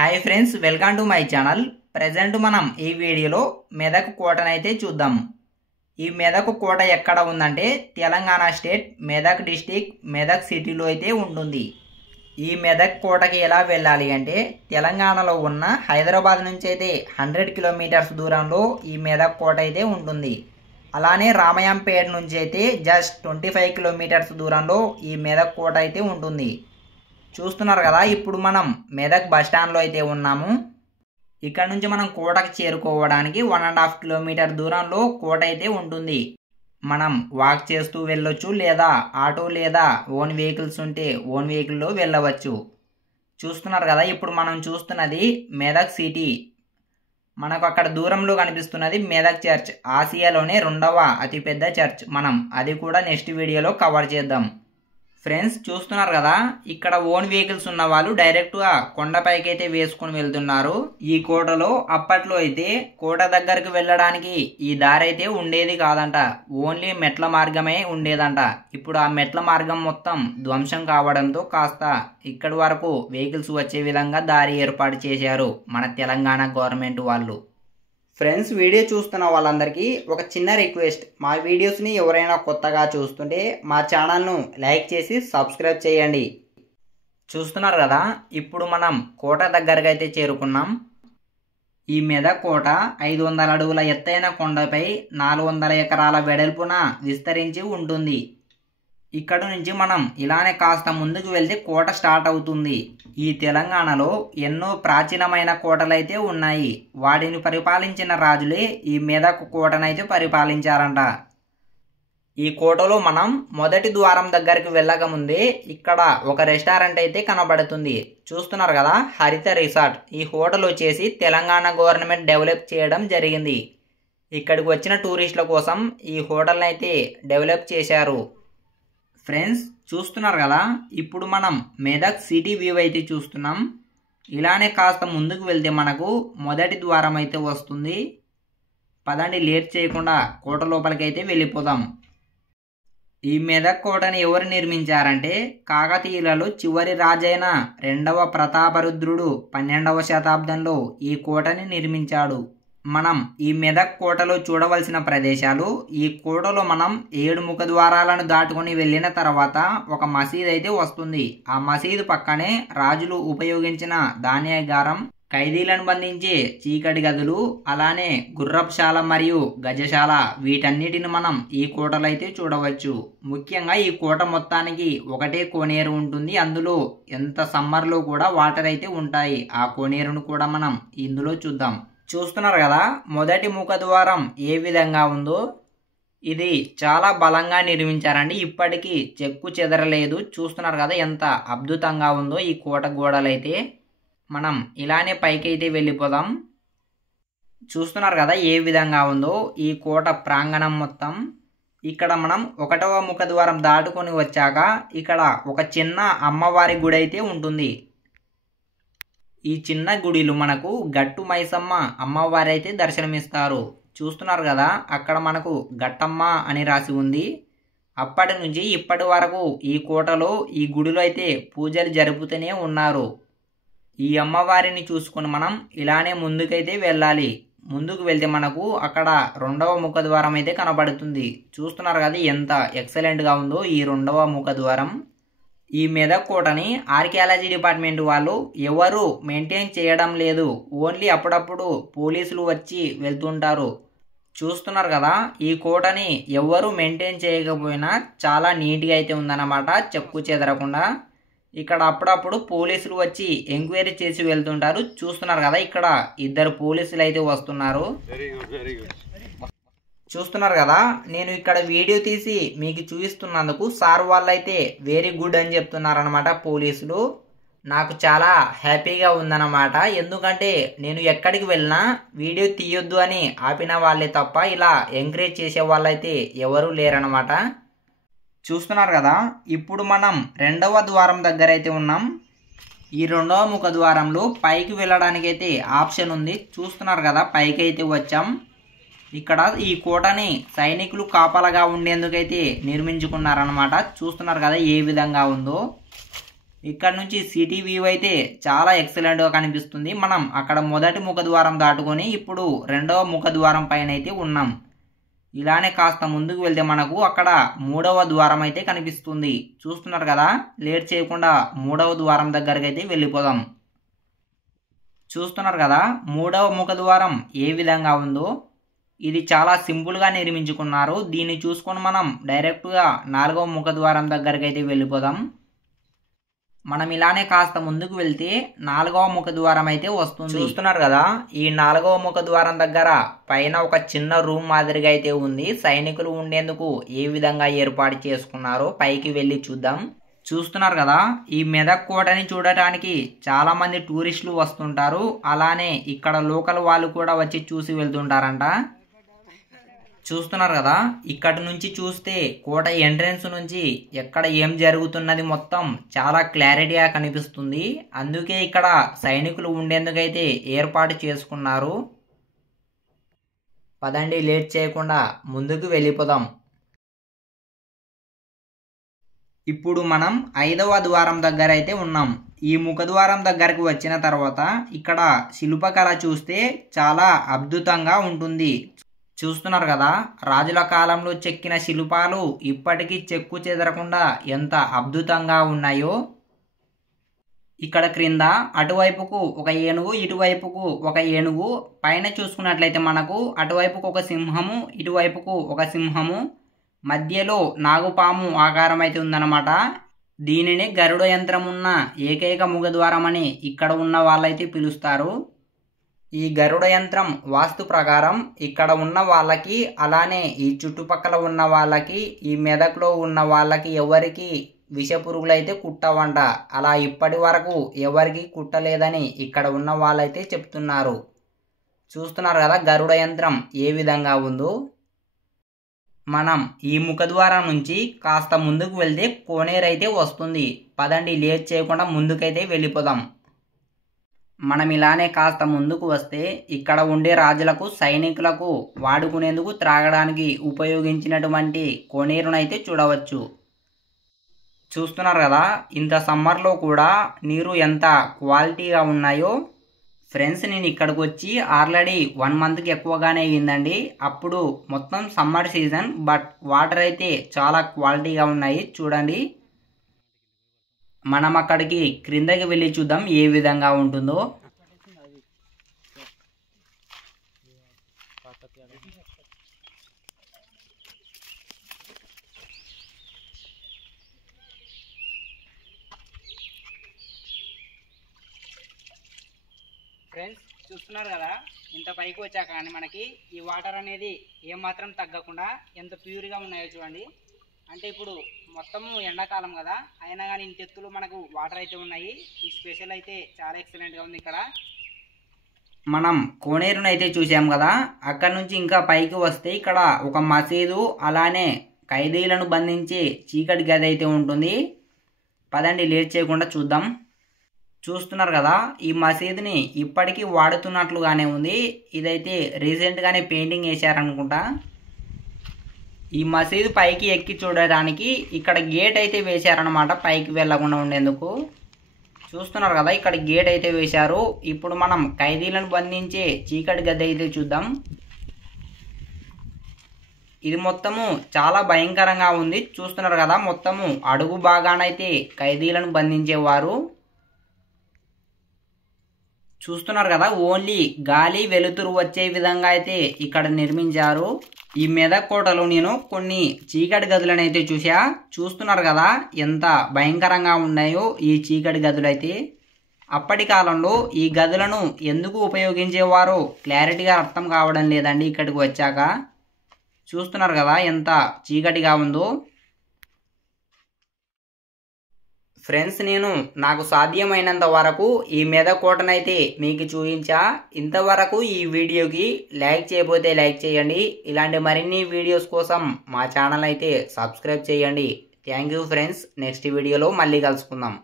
Hi friends, welcome to my channel. Present మనం ఈ వీడియోలో మెదక్ కోటనైతే చూద్దాం. ఈ మెదక్ కోట ఎక్కడ ఉందంటే తెలంగాణ స్టేట్ మెదక్ డిస్టిక్ మెదక్ సిటీలో అయితే ఉంటుంది. ఈ మెదక్ కోటకి ఎలా వెళ్ళాలి అంటే తెలంగాణలో ఉన్న హైదరాబాద్ నుంచి అయితే 100 కిలోమీటర్స్ దూరంలో ఈ మెదక్ కోట అయితే ఉంటుంది. అలానే రామయంపేట నుంచి అయితే జస్ట్ 25 కిలోమీటర్స్ దూరంలో ఈ మెదక్ కోట అయితే ఉంటుంది. చూస్తున్నారు కదా, ఇప్పుడు మనం మెదక్ బస్టాండ్లో అయితే ఉన్నాము. ఇక్కడ నుంచి మనం కోటకి చేరుకోవడానికి 1.5 కిలోమీటర్ దూరంలో కోట అయితే ఉంటుంది. మనం వాక్ చేస్తూ వెళ్ళొచ్చు, లేదా ఆటో లేదా ఓన్ వెహికల్స్ ఉంటే ఓన్ వెహికల్లో వెళ్ళవచ్చు. చూస్తున్నారు కదా, ఇప్పుడు మనం చూస్తున్నది మెదక్ సిటీ. మనకు అక్కడ దూరంలో కనిపిస్తున్నది మెదక్ చర్చ్, ఆసియాలోనే 2వ అతిపెద్ద చర్చ్. మనం అది కూడా నెక్స్ట్ వీడియోలో కవర్ చేద్దాం. ఫ్రెండ్స్ చూస్తున్నారు కదా, ఇక్కడ ఓన్ వెహికల్స్ ఉన్న వాళ్ళు డైరెక్ట్గా కొండపైకి అయితే వేసుకుని వెళ్తున్నారు. ఈ కోటలో అప్పట్లో అయితే కోట దగ్గరికి వెళ్ళడానికి ఈ దారి అయితే ఉండేది కాదంట, ఓన్లీ మెట్ల మార్గమే ఉండేదంట. ఇప్పుడు ఆ మెట్ల మార్గం మొత్తం ధ్వంసం కావడంతో కాస్త ఇక్కడి వరకు వెహికల్స్ వచ్చే విధంగా దారి ఏర్పాటు చేశారు మన తెలంగాణ గవర్నమెంట్ వాళ్ళు. ఫ్రెండ్స్, వీడియో చూస్తున్న వాళ్ళందరికీ ఒక చిన్న రిక్వెస్ట్, మా వీడియోస్ని ఎవరైనా కొత్తగా చూస్తుంటే మా ఛానల్ను లైక్ చేసి సబ్స్క్రైబ్ చేయండి. చూస్తున్నారు కదా, ఇప్పుడు మనం కోట దగ్గరకు అయితే చేరుకున్నాం. ఈ మెదక్ కోట 500 అడుగుల ఎత్తైన కొండపై 400 ఎకరాల వెడల్పున విస్తరించి ఉంటుంది. ఇక్కడ నుంచి మనం ఇలానే కాస్త ముందుకు వెళ్తే కోట స్టార్ట్ అవుతుంది. ఈ తెలంగాణలో ఎన్నో ప్రాచీనమైన కోటలైతే ఉన్నాయి. వాటిని పరిపాలించిన రాజులే ఈ మెదక్ కోటనైతే పరిపాలించారంట. ఈ కోటలో మనం మొదటి ద్వారం దగ్గరికి వెళ్ళక ముందే ఇక్కడ ఒక రెస్టారెంట్ అయితే కనబడుతుంది. చూస్తున్నారు కదా, హరిత రిసార్ట్. ఈ హోటల్ వచ్చేసి తెలంగాణ గవర్నమెంట్ డెవలప్ చేయడం జరిగింది. ఇక్కడికి వచ్చిన టూరిస్టుల కోసం ఈ హోటల్ని అయితే డెవలప్ చేశారు. ఫ్రెండ్స్ చూస్తున్నారు కదా, ఇప్పుడు మనం మెదక్ సిటీ వ్యూ అయితే చూస్తున్నాం. ఇలానే కాస్త ముందుకు వెళ్తే మనకు మొదటి ద్వారం అయితే వస్తుంది. పదండి, లేట్ చేయకుండా కోట లోపలికి అయితే వెళ్ళిపోదాం. ఈ మెదక్ కోటని ఎవరు నిర్మించారంటే కాకతీయులలో చివరి రాజైన 2వ ప్రతాపరుద్రుడు 12వ శతాబ్దంలో ఈ కోటని నిర్మించాడు. మనం ఈ మెదక్ కోటలో చూడవలసిన ప్రదేశాలు, ఈ కోటలో మనం 7 ముఖద్వారాలను దాటుకొని వెళ్ళిన తర్వాత ఒక మసీద్ అయితే వస్తుంది. ఆ మసీదు పక్కనే రాజులు ఉపయోగించిన ధాన్యాగారం, ఖైదీలను బంధించే చీకటి గదులు, అలానే గుర్రపుశాల మరియు గజశాల, వీటన్నిటిని మనం ఈ కోటలో అయితే చూడవచ్చు. ముఖ్యంగా ఈ కోట మొత్తానికి ఒకటే కోనేరు ఉంటుంది. అందులో ఎంత సమ్మర్లో కూడా వాటర్ అయితే ఉంటాయి. ఆ కోనేరును కూడా మనం ఇందులో చూద్దాం. చూస్తున్నారు కదా, మొదటి ముఖద్వారం ఏ విధంగా ఉందో. ఇది చాలా బలంగా నిర్మించారండి, ఇప్పటికీ చెక్కు చెదరలేదు. చూస్తున్నారు కదా ఎంత అద్భుతంగా ఉందో ఈ కోట గోడలైతే. మనం ఇలానే పైకి అయితే వెళ్ళిపోదాం. చూస్తున్నారు కదా ఏ విధంగా ఉందో ఈ కోట ప్రాంగణం మొత్తం. ఇక్కడ మనం 1వ ముఖద్వారం దాటుకొని వచ్చాక ఇక్కడ ఒక చిన్న అమ్మవారి గుడి అయితే ఉంటుంది. ఈ చిన్న గుడిలో మనకు గట్టు మైసమ్మ అమ్మవారి అయితే దర్శనమిస్తారు. చూస్తున్నారు కదా, అక్కడ మనకు గట్టమ్మ అని రాసి ఉంది. అప్పటి నుంచి ఇప్పటి వరకు ఈ కోటలో ఈ గుడిలో అయితే పూజలు జరుపుతూనే ఉన్నారు. ఈ అమ్మవారిని చూసుకొని మనం ఇలానే ముందుకైతే వెళ్ళాలి. ముందుకు వెళ్తే మనకు అక్కడ 2వ ముఖద్వారం అయితే కనబడుతుంది. చూస్తున్నారు కదా ఎంత ఎక్సలెంట్గా ఉందో ఈ 2వ ముఖద్వారం. ఈ మెదక్ కోటని ఆర్కియాలజీ డిపార్ట్మెంట్ వాళ్ళు ఎవరు మెయింటైన్ చేయడం లేదు, ఓన్లీ అప్పుడప్పుడు పోలీసులు వచ్చి వెళ్తుంటారు. చూస్తున్నారు కదా, ఈ కోటని ఎవరు మెయింటైన్ చేయకపోయినా చాలా నీట్గా అయితే ఉందన్నమాట, చెక్కు చెదరకుండా. ఇక్కడ అప్పుడప్పుడు పోలీసులు వచ్చి ఎంక్వైరీ చేసి వెళ్తుంటారు. చూస్తున్నారు కదా, ఇక్కడ 2 పోలీసులు అయితే వస్తున్నారు. చూస్తున్నారు కదా, నేను ఇక్కడ వీడియో తీసి మీకు చూపిస్తున్నందుకు సార్ వాళ్ళైతే వెరీ గుడ్ అని చెప్తున్నారనమాట పోలీసులు. నాకు చాలా హ్యాపీగా ఉందన్నమాట. ఎందుకంటే నేను ఎక్కడికి వెళ్ళినా వీడియో తీయొద్దు అని ఆపిన వాళ్ళే తప్ప ఇలా ఎంకరేజ్ చేసే వాళ్ళైతే ఎవరూ లేరనమాట. చూస్తున్నారు కదా, ఇప్పుడు మనం 2వ ద్వారం దగ్గర అయితే ఉన్నాం. ఈ 2వ ముఖద్వారంలో పైకి వెళ్ళడానికి అయితే ఆప్షన్ ఉంది. చూస్తున్నారు కదా, పైకి అయితే వచ్చాం. ఇక్కడ ఈ కోటని సైనికులు కాపలాగా ఉండేందుకైతే నిర్మించుకున్నారనమాట. చూస్తున్నారు కదా ఏ విధంగా ఉందో. ఇక్కడ నుంచి సిటీ వ్యూ అయితే చాలా ఎక్సలెంట్గా కనిపిస్తుంది. మనం అక్కడ మొదటి ముఖద్వారం దాటుకొని ఇప్పుడు రెండవ ముఖద్వారం పైన అయితే ఉన్నాం. ఇలానే కాస్త ముందుకు వెళ్తే మనకు అక్కడ మూడవ ద్వారం అయితే కనిపిస్తుంది. చూస్తున్నారు కదా, లేట్ చేయకుండా మూడవ ద్వారం దగ్గరికి అయితే వెళ్ళిపోదాం. చూస్తున్నారు కదా మూడవ ముఖద్వారం ఏ విధంగా ఉందో. ఇది చాలా సింపుల్గా నిర్మించుకున్నారు. దీన్ని చూసుకొని మనం డైరెక్ట్గా నాలుగవ ముఖద్వారం దగ్గరికి అయితే వెళ్ళిపోదాం. మనం ఇలానే కాస్త ముందుకు వెళ్తే నాలుగవ ముఖద్వారం అయితే వస్తుంది. చూస్తున్నారు కదా, ఈ నాలుగవ ముఖద్వారం దగ్గర పైన ఒక చిన్న రూమ్ మాదిరిగా అయితే ఉంది. సైనికులు ఉండేందుకు ఏ విధంగా ఏర్పాటు చేసుకున్నారో పైకి వెళ్ళి చూద్దాం. చూస్తున్నారు కదా, ఈ మెదక్ కోటని చూడటానికి చాలా మంది టూరిస్టులు వస్తుంటారు. అలానే ఇక్కడ లోకల్ వాళ్ళు కూడా వచ్చి చూసి వెళ్తుంటారంట. చూస్తున్నారు కదా, ఇక్కడి నుంచి చూస్తే కోట ఎంట్రన్స్ నుంచి ఎక్కడ ఏం జరుగుతున్నది మొత్తం చాలా క్లారిటీగా కనిపిస్తుంది. అందుకే ఇక్కడ సైనికులు ఉండేందుకైతే ఏర్పాటు చేసుకున్నారు. పదండి, లేట్ చేయకుండా ముందుకు వెళ్ళిపోదాం. ఇప్పుడు మనం 5వ ద్వారం దగ్గర అయితే ఉన్నాం. ఈ ముఖద్వారం దగ్గరకు వచ్చిన తర్వాత ఇక్కడ శిల్పకళ చూస్తే చాలా అద్భుతంగా ఉంటుంది. చూస్తున్నారు కదా, రాజుల కాలంలో చెక్కిన శిల్పాలు ఇప్పటికీ చెక్కు చెదరకుండా ఎంత అద్భుతంగా ఉన్నాయో. ఇక్కడ క్రింద అటువైపుకు ఒక ఏనుగు, ఇటువైపుకు ఒక ఏనుగు. పైన చూసుకున్నట్లయితే మనకు అటువైపుకు ఒక సింహము, ఇటువైపుకు ఒక సింహము, మధ్యలో నాగుపాము ఆకారం అయితే ఉందన్నమాట. దీనిని గరుడ యంత్రం ఉన్న ఏకైక ముఖద్వారం అని ఇక్కడ ఉన్న వాళ్ళైతే పిలుస్తారు. ఈ గరుడ యంత్రం వాస్తు ప్రకారం ఇక్కడ ఉన్న వాళ్ళకి, అలానే ఈ చుట్టుపక్కల ఉన్న వాళ్ళకి, ఈ మెదక్లో ఉన్న వాళ్ళకి ఎవరికి విషపురుగులు అయితే కుట్టవంట. అలా ఇప్పటి వరకు ఎవరికి కుట్టలేదని ఇక్కడ ఉన్న వాళ్ళైతే చెప్తున్నారు. చూస్తున్నారు కదా గరుడ యంత్రం ఏ విధంగా ఉందో. మనం ఈ ముఖద్వారం నుంచి కాస్త ముందుకు వెళ్తే కోనేరు అయితే వస్తుంది. పదండి, లేట్ చేయకుండా ముందుకైతే వెళ్ళిపోదాం. మనం ఇలానే కాస్త ముందుకు వస్తే ఇక్కడ ఉండే రాజులకు, సైనికులకు వాడుకునేందుకు త్రాగడానికి ఉపయోగించినటువంటి కోనేరునైతే చూడవచ్చు. చూస్తున్నారు కదా, ఇంత సమ్మర్లో కూడా నీరు ఎంత క్వాలిటీగా ఉన్నాయో. ఫ్రెండ్స్, నేను ఇక్కడికి వచ్చి ఆల్రెడీ 1 మంత్కి ఎక్కువగానే అయ్యిందండి. అప్పుడు మొత్తం సమ్మర్ సీజన్, బట్ వాటర్ అయితే చాలా క్వాలిటీగా ఉన్నాయి. చూడండి, మనం అక్కడికి క్రిందకి వెళ్ళి చూద్దాం ఏ విధంగా ఉంటుందో. ఫ్రెండ్స్, చూస్తున్నారు కదా, ఇంత పైకి వచ్చాక కానీ మనకి ఈ వాటర్ అనేది ఏమాత్రం తగ్గకుండా ఎంత ప్యూర్గా ఉన్నాయో చూడండి. అంటే ఇప్పుడు మొత్తము ఎండాకాలం కదా, అయినా కానీ ఇంత ఎత్తులో మనకు వాటర్ అయితే ఉన్నాయి. ఈ స్పెషల్ అయితే చాలా ఎక్సలెంట్గా ఉంది. ఇక్కడ మనం కోనేరును అయితే చూసాం కదా, అక్కడ నుంచి ఇంకా పైకి వస్తే ఇక్కడ ఒక మసీదు, అలానే ఖైదీలను బంధించే చీకటి గది అయితే ఉంటుంది. పదండి, లేట్ చేయకుండా చూద్దాం. చూస్తున్నారు కదా, ఈ మసీదుని ఇప్పటికీ వాడుతున్నట్లుగానే ఉంది. ఇదైతే రీసెంట్గానే పెయింటింగ్ వేశారనుకుంటా. ఈ మసీదు పైకి ఎక్కి చూడడానికి ఇక్కడ గేట్ అయితే వేశారనమాట, పైకి వెళ్లకుండా ఉండేందుకు. చూస్తున్నారు కదా, ఇక్కడ గేట్ అయితే వేశారు. ఇప్పుడు మనం ఖైదీలను బంధించే చీకటి గది అయితే చూద్దాం. ఇది మొత్తము చాలా భయంకరంగా ఉంది. చూస్తున్నారు కదా, మొత్తము అడుగు భాగానైతే ఖైదీలను బంధించేవారు. చూస్తున్నారు కదా, ఓన్లీ గాలి వెలుతురు వచ్చే విధంగా అయితే ఇక్కడ నిర్మించారు. ఈ మెదక్ కోటలో నేను కొన్ని చీకటి గదులను అయితే చూసా. చూస్తున్నారు కదా ఎంత భయంకరంగా ఉన్నాయో ఈ చీకటి గదులైతే. అప్పటి కాలంలో ఈ గదులను ఎందుకు ఉపయోగించేవారో క్లారిటీగా అర్థం కావడం లేదండి ఇక్కడికి వచ్చాక. చూస్తున్నారు కదా ఎంత చీకటిగా ఉందో. ఫ్రెండ్స్, నేను నాకు సాధ్యమైనంత వరకు ఈ మెదక్ కోటనైతే మీకు చూపించా. ఇంతవరకు ఈ వీడియోకి లైక్ చేయకపోతే లైక్ చేయండి. ఇలాంటి మరిన్ని వీడియోస్ కోసం మా ఛానల్ అయితే సబ్స్క్రైబ్ చేయండి. Thank you friends. నెక్స్ట్ వీడియోలో మళ్ళీ కలుసుకుందాం.